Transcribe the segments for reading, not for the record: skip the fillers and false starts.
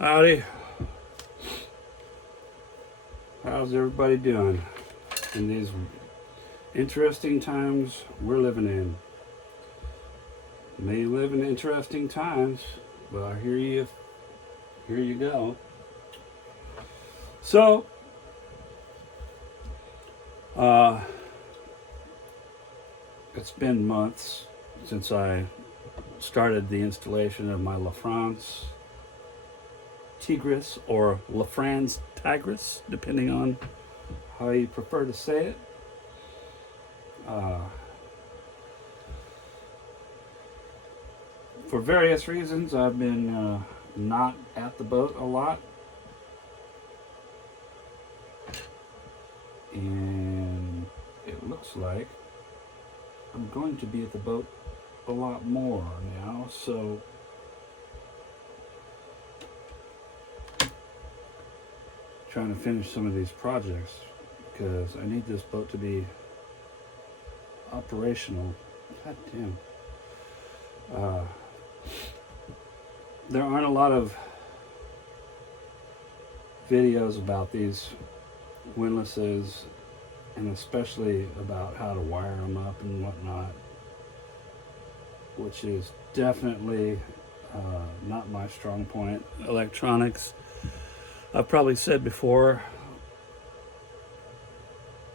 Howdy. How's everybody doing in these interesting times we're living in? May live in interesting times, but here you go. So, it's been months since I started the installation of my Lowfrans tigress, or Lowfrans tigress, depending on how you prefer to say it. For various reasons, I've been not at the boat a lot, and it looks like I'm going to be at the boat a lot more now, so trying to finish some of these projects because I need this boat to be operational. God damn. There aren't a lot of videos about these windlasses, and especially about how to wire them up and whatnot, which is definitely not my strong point. Electronics. I've probably said before,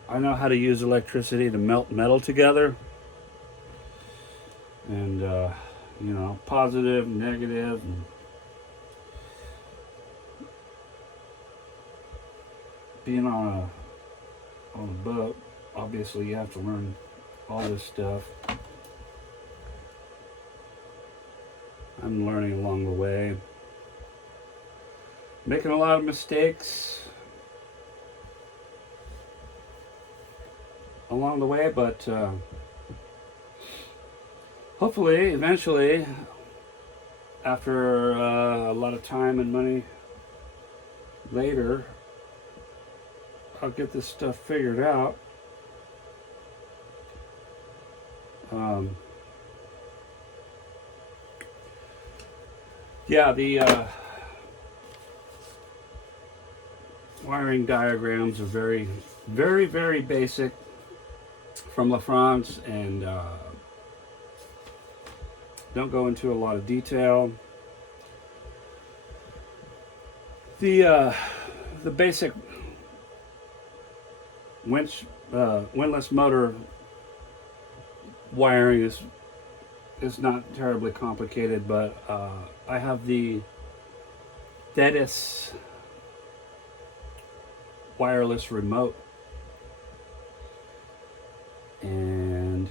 I know how to use electricity to melt metal together, and positive, negative, and being on a boat, obviously you have to learn all this stuff. I'm learning along the way, making a lot of mistakes along the way, but hopefully, eventually, after a lot of time and money later, I'll get this stuff figured out. The wiring diagrams are very, very, very basic from Lowfrans, and don't go into a lot of detail. The basic windlass motor wiring is not terribly complicated, but I have the Thetis wireless remote, and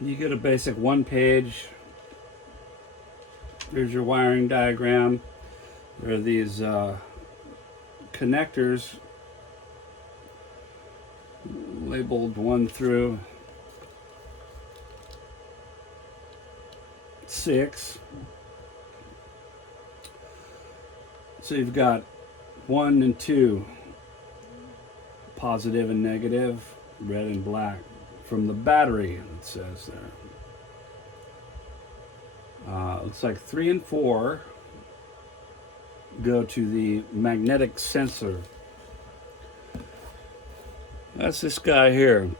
you get a basic one page. Here's your wiring diagram. There are these connectors labeled 1 through 6. So you've got 1 and 2, positive and negative, red and black, from the battery, it says there. Looks like 3 and 4 go to the magnetic sensor. That's this guy here.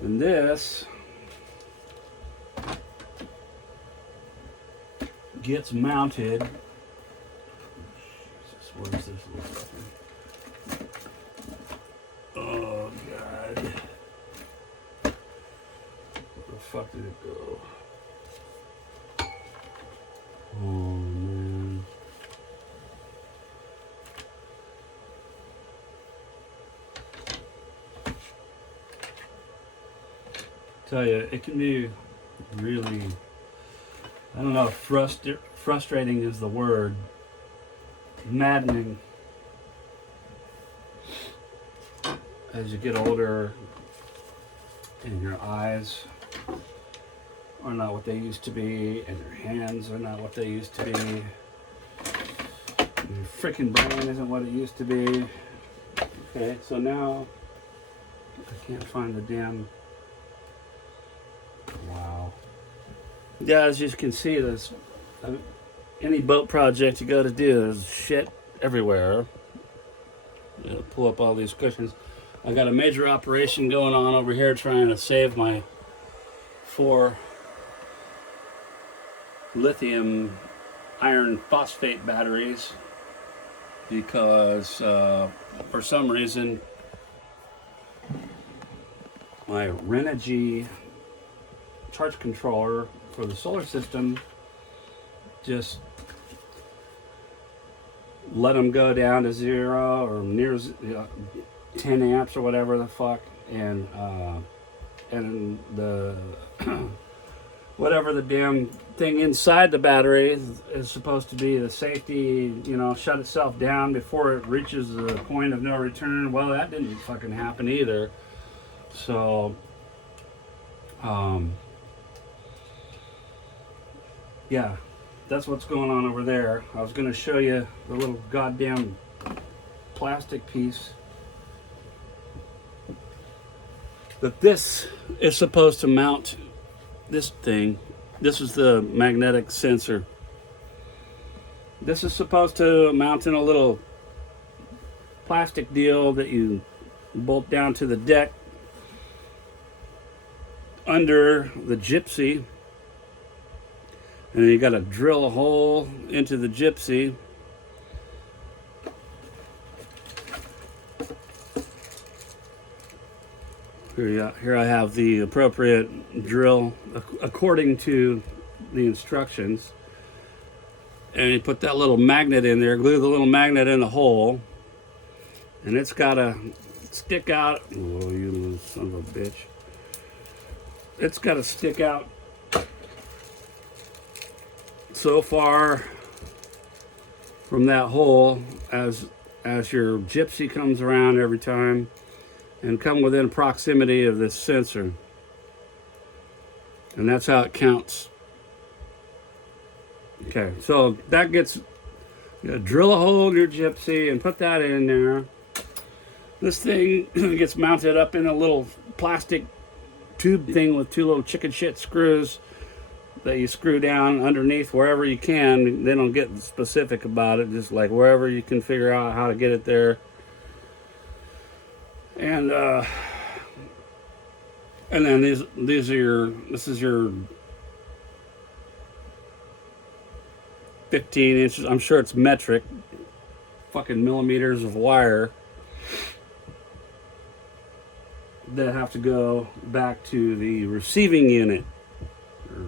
And this gets mounted. Jesus, what is this little stuff? Oh God. Where the fuck did it go? Oh man. Tell you, it can be really, I don't know if frustrating is the word, maddening as you get older and your eyes are not what they used to be, and your hands are not what they used to be, and your freaking brain isn't what it used to be. Okay, so now I can't find the damn, wow. Yeah, as you can see, there's any boat project you got to do, there's shit everywhere. You know, pull up all these cushions. I got a major operation going on over here trying to save my 4 lithium iron phosphate batteries because for some reason my Renogy charge controller for the solar system just let them go down to 0 or near 10 amps or whatever the fuck, and the whatever the damn thing inside the battery is supposed to be the safety, shut itself down before it reaches the point of no return. Well, that didn't fucking happen either. So, yeah, that's what's going on over there. I was going to show you the little goddamn plastic piece that this is supposed to mount. This thing, this is the magnetic sensor. This is supposed to mount in a little plastic deal that you bolt down to the deck under the gypsy, and then you got to drill a hole into the gypsy. Here I have the appropriate drill according to the instructions. And you put that little magnet in there, glue the little magnet in the hole, and it's got to stick out. Oh, you little son of a bitch. It's got to stick out so far from that hole as your gypsy comes around every time, and come within proximity of this sensor. And that's how it counts. Okay, so that gets, drill a hole in your gypsy and put that in there. This thing gets mounted up in a little plastic tube thing with 2 little chicken shit screws that you screw down underneath wherever you can. They don't get specific about it, just like wherever you can figure out how to get it there. And then this is your 15 inches. I'm sure it's metric, fucking millimeters of wire that have to go back to the receiving unit or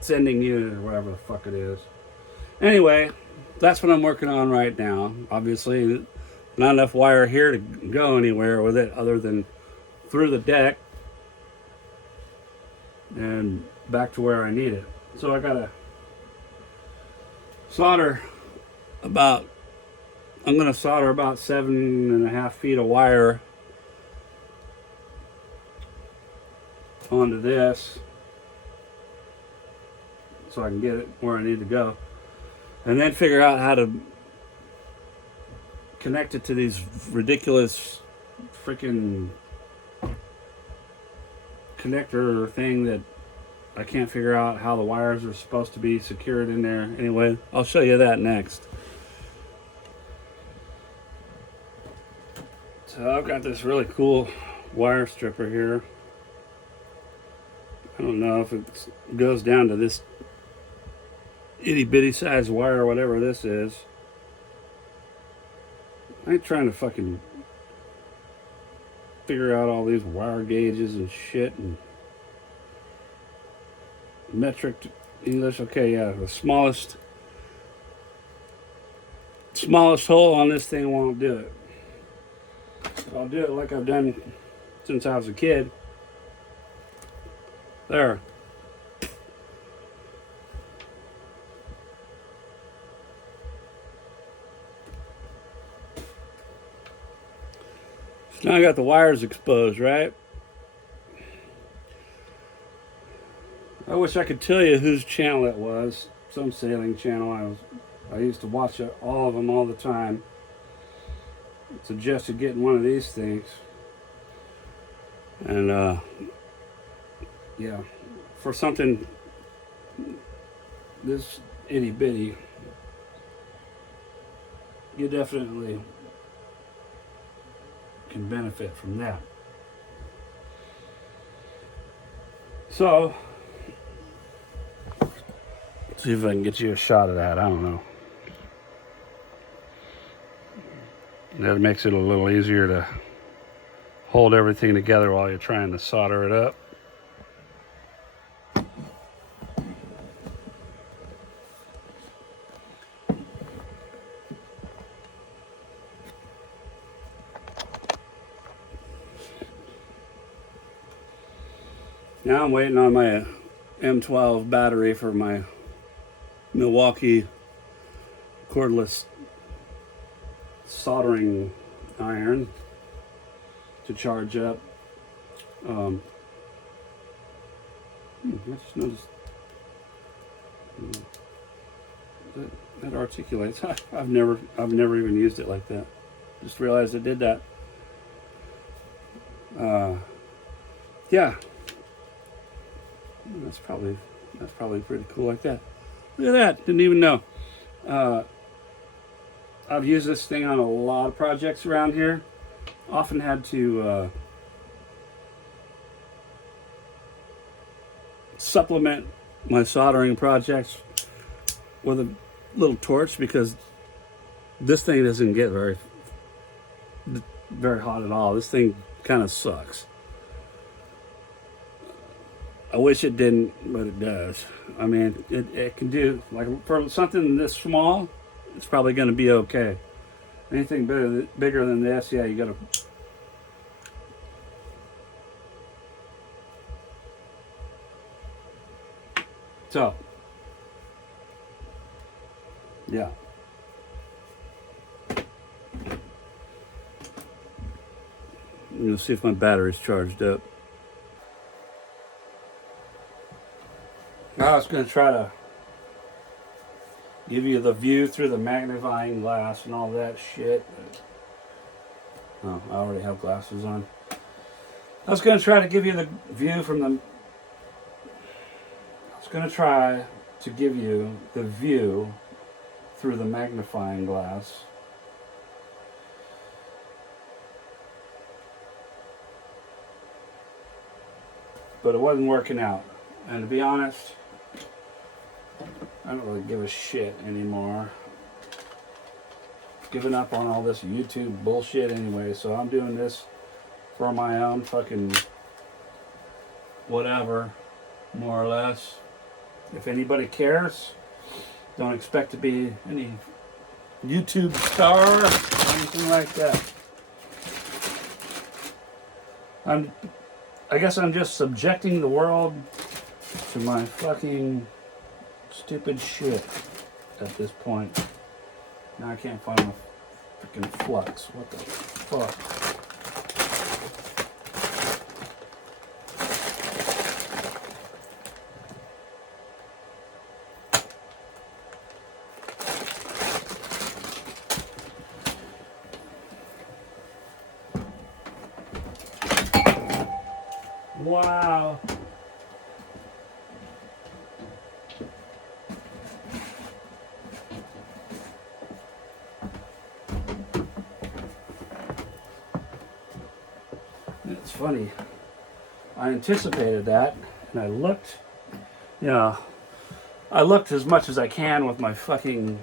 sending unit or whatever the fuck it is. Anyway, that's what I'm working on right now. Obviously, not enough wire here to go anywhere with it other than through the deck and back to where I need it. So I gotta solder I'm gonna solder about 7.5 feet of wire onto this so I can get it where I need to go, and then figure out how to connect it to these ridiculous freaking connector thing that I can't figure out how the wires are supposed to be secured in there. Anyway, I'll show you that next. So I've got this really cool wire stripper here. I don't know if it goes down to this itty bitty size wire or whatever this is. I ain't trying to fucking figure out all these wire gauges and shit and metric English. Okay, yeah, the smallest hole on this thing won't do it. So I'll do it like I've done since I was a kid. There. So now I got the wires exposed, right? I wish I could tell you whose channel it was. Some sailing channel. I used to watch all of them all the time. Suggested getting one of these things. And yeah, for something this itty bitty, you definitely can benefit from that. So, see if I can get you a shot of that. I don't know. That makes it a little easier to hold everything together while you're trying to solder it up. Now I'm waiting on my M12 battery for my Milwaukee cordless soldering iron to charge up. I just noticed that articulates. I've never even used it like that. Just realized it did that. Yeah. That's probably pretty cool like that. Look at that. Didn't even know. I've used this thing on a lot of projects around here. Often had to supplement my soldering projects with a little torch because this thing doesn't get very hot at all. This thing kind of sucks. I wish it didn't, but it does. I mean, it can do, like, for something this small, it's probably going to be okay. Anything bigger than this, yeah, you got to. So, yeah. You'll see if my battery's charged up. I was going to try to give you the view through the magnifying glass and all that shit. Oh, I already have glasses on. I was going to try to give you the view from the... I was going to try to give you the view through the magnifying glass. But it wasn't working out. And to be honest, I don't really give a shit anymore. I've given up on all this YouTube bullshit anyway, so I'm doing this for my own fucking whatever, more or less. If anybody cares, don't expect to be any YouTube star or anything like that. I guess I'm just subjecting the world to my fucking stupid shit at this point. Now I can't find my freaking flux. What the fuck? Wow. It's funny. I anticipated that, and I looked, I looked as much as I can with my fucking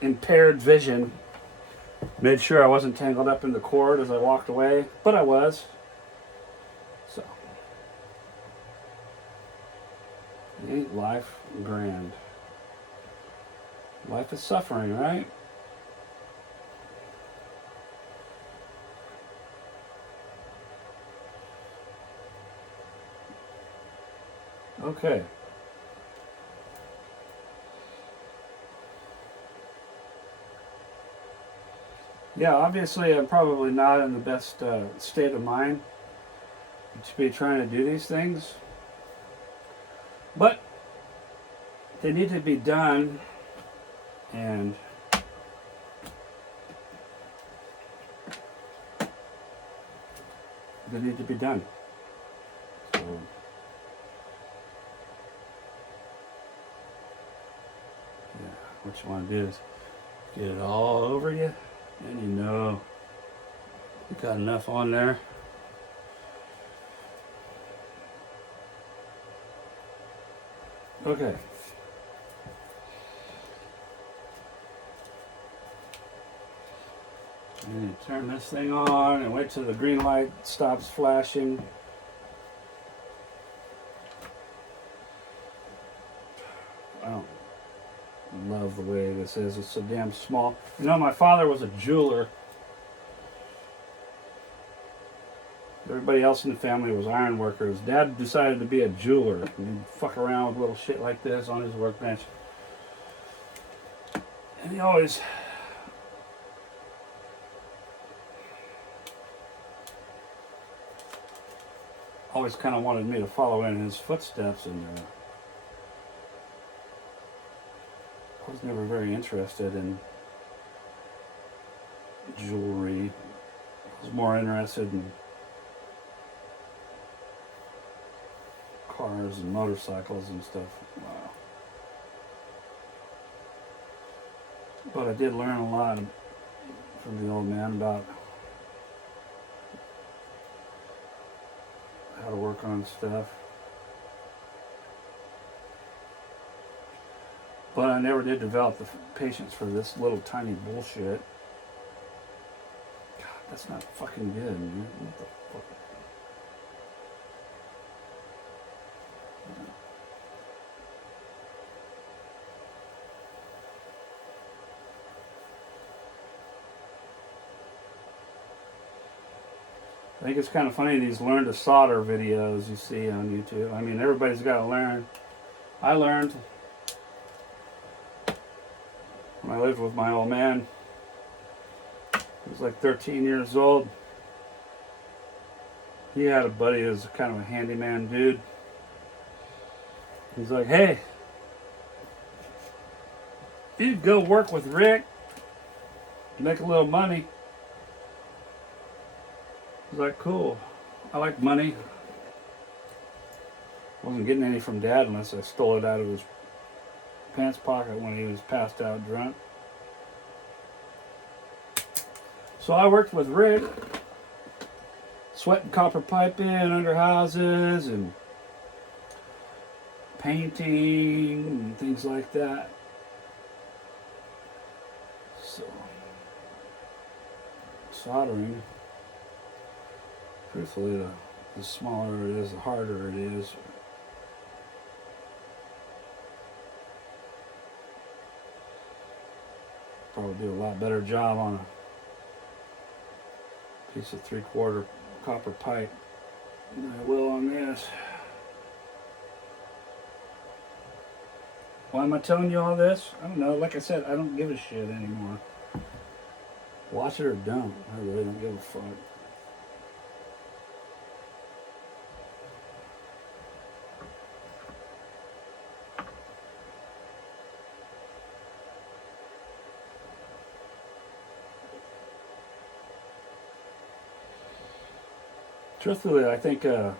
impaired vision. Made sure I wasn't tangled up in the cord as I walked away, but I was. So, ain't life grand? Life is suffering, right? Okay. Yeah, obviously I'm probably not in the best state of mind to be trying to do these things. But they need to be done, and they need to be done. So What you want to do is get it all over you, and you know you got enough on there. Okay. And you turn this thing on and wait till the green light stops flashing. I don't love the way this is. It's so damn small. You know, my father was a jeweler. Everybody else in the family was iron workers. Dad decided to be a jeweler. He'd fuck around with little shit like this on his workbench. And he always kind of wanted me to follow in his footsteps, and I was never very interested in jewelry. I was more interested in cars and motorcycles and stuff. Wow. But I did learn a lot from the old man about how to work on stuff. But I never did develop the patience for this little tiny bullshit. God, that's not fucking good, man. What the fuck? I think it's kind of funny, these learn to solder videos you see on YouTube. I mean, everybody's got to learn. I learned when I lived with my old man. He was like 13 years old. He had a buddy who was kind of a handyman dude. He's like, hey, you'd go work with Rick, make a little money. I was like, cool. I like money. Wasn't getting any from Dad unless I stole it out of his pants pocket when he was passed out drunk. So I worked with Rick, sweating copper piping under houses and painting and things like that. So, soldering. Truthfully, the smaller it is, the harder it is. Probably do a lot better job on a piece of 3/4 copper pipe than I will on this. Why am I telling you all this? I don't know. Like I said, I don't give a shit anymore. Watch it or don't. I really don't give a fuck. Truthfully, I think a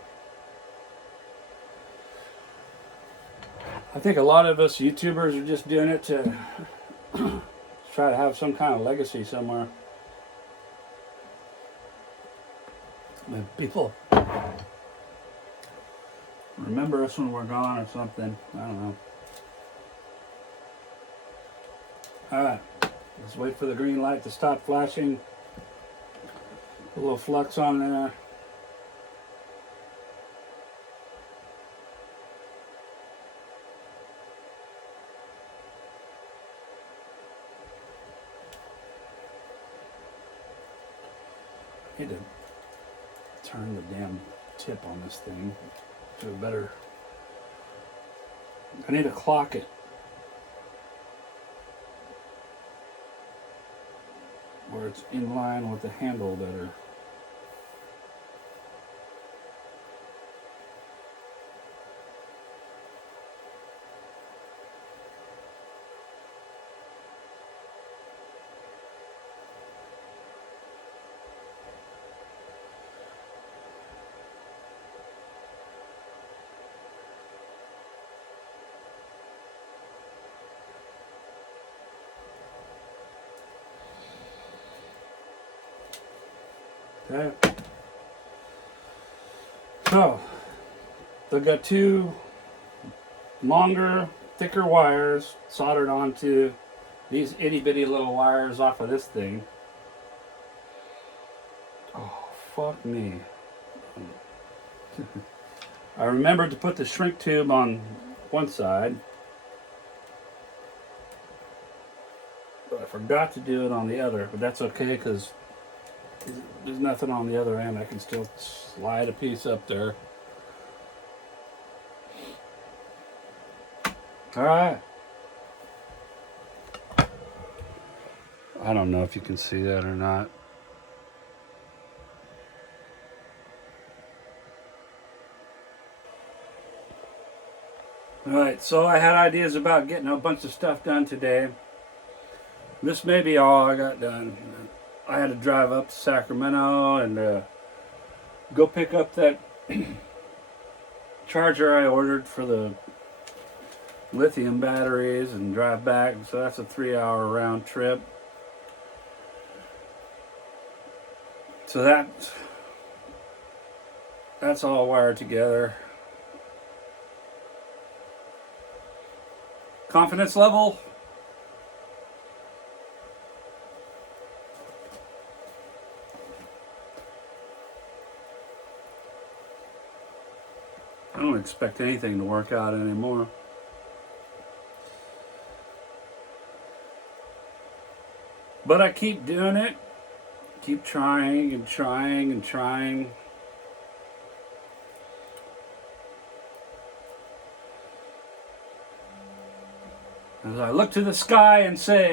lot of us YouTubers are just doing it to try to have some kind of legacy somewhere. If people remember us when we're gone or something. I don't know. Alright, let's wait for the green light to stop flashing. A little flux on there. I need to turn the damn tip on this thing to a better. I need to clock it where it's in line with the handle better. Okay. So, they've got two longer, thicker wires soldered onto these itty bitty little wires off of this thing. Oh, fuck me. I remembered to put the shrink tube on one side, but I forgot to do it on the other. But that's okay because there's nothing on the other end. I can still slide a piece up there. Alright. I don't know if you can see that or not. Alright, so I had ideas about getting a bunch of stuff done today. This may be all I got done. I had to drive up to Sacramento and go pick up that charger I ordered for the lithium batteries and drive back. So that's a 3-hour round trip. So that's all wired together. Confidence level? I don't expect anything to work out anymore. But I keep doing it. Keep trying and trying and trying. As I look to the sky and say,